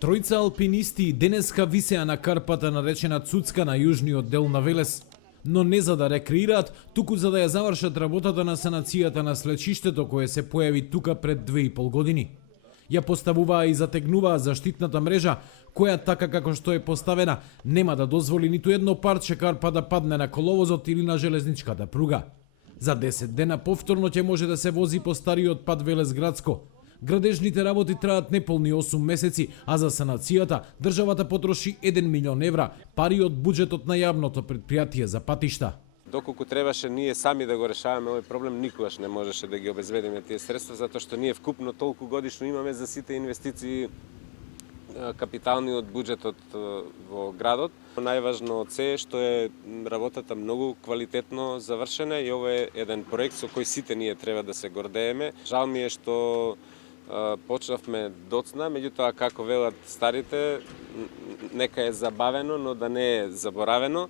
Тројца алпинисти денеска висеа на карпата наречена Цуцка на јужниот дел на Велес, но не за да рекреираат, туку за да ја завршат работата на санацијата на слечиштето кое се појави тука пред 2,5 години. Ја поставуваа и затегнуваа заштитната мрежа, која така како што е поставена, нема да дозволи ниту едно парче карпа да падне на коловозот или на железничката пруга. За 10 дена повторно ќе може да се вози по стариот пат Велес Градско. Градежните работи траат неполни 8 месеци, а за санацијата државата потроши 1 милион евра, пари од буџетот на јавното претпријатие за патишта. Доколку требаше ние сами да го решаваме овој проблем, никогаш не можеше да ги обезбедиме тие средства, затоа што ние вкупно толку годишно имаме за сите инвестиции капитални од буџетот во градот. Најважно од се е што е работата многу квалитетно завршена и ова е еден проект со кој сите ние треба да се гордееме. Жал ми е што почнавме доцна, меѓутоа како велат старите, нека е забавено, но да не е заборавено.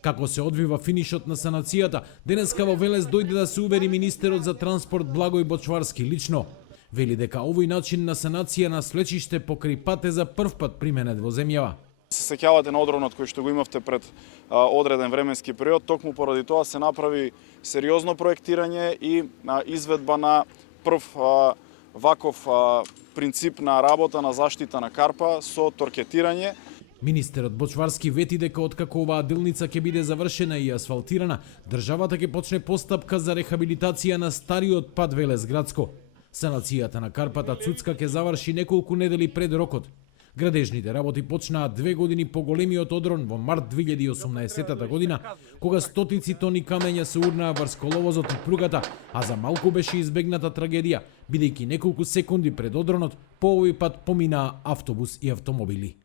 Како се одвива финишот на санацијата, денеска во Велес дојде да се увери министерот за транспорт Благој Бочварски лично. Вели дека овој начин на санација на слечиште покрај пат е за прв пат применет во земјава. Се сеќавате на одронот кој што го имавте пред одреден временски период, токму поради тоа се направи сериозно проектирање и изведба на прв ваков принцип на работа на заштита на карпа со торкетирање. Министерот Бочварски вети дека откако оваа делница ќе биде завршена и асфалтирана, државата ќе почне постапка за рехабилитација на стариот пат Велес Градско. Санацијата на карпата Цуцка ќе заврши неколку недели пред рокот. Градежните работи почнаа 2 години по големиот одрон во март 2018 година, кога стотици тони камења се урнаа врз коловозот и пругата, а за малку беше избегната трагедија, бидејќи неколку секунди пред одронот по овој пат поминаа автобус и автомобили.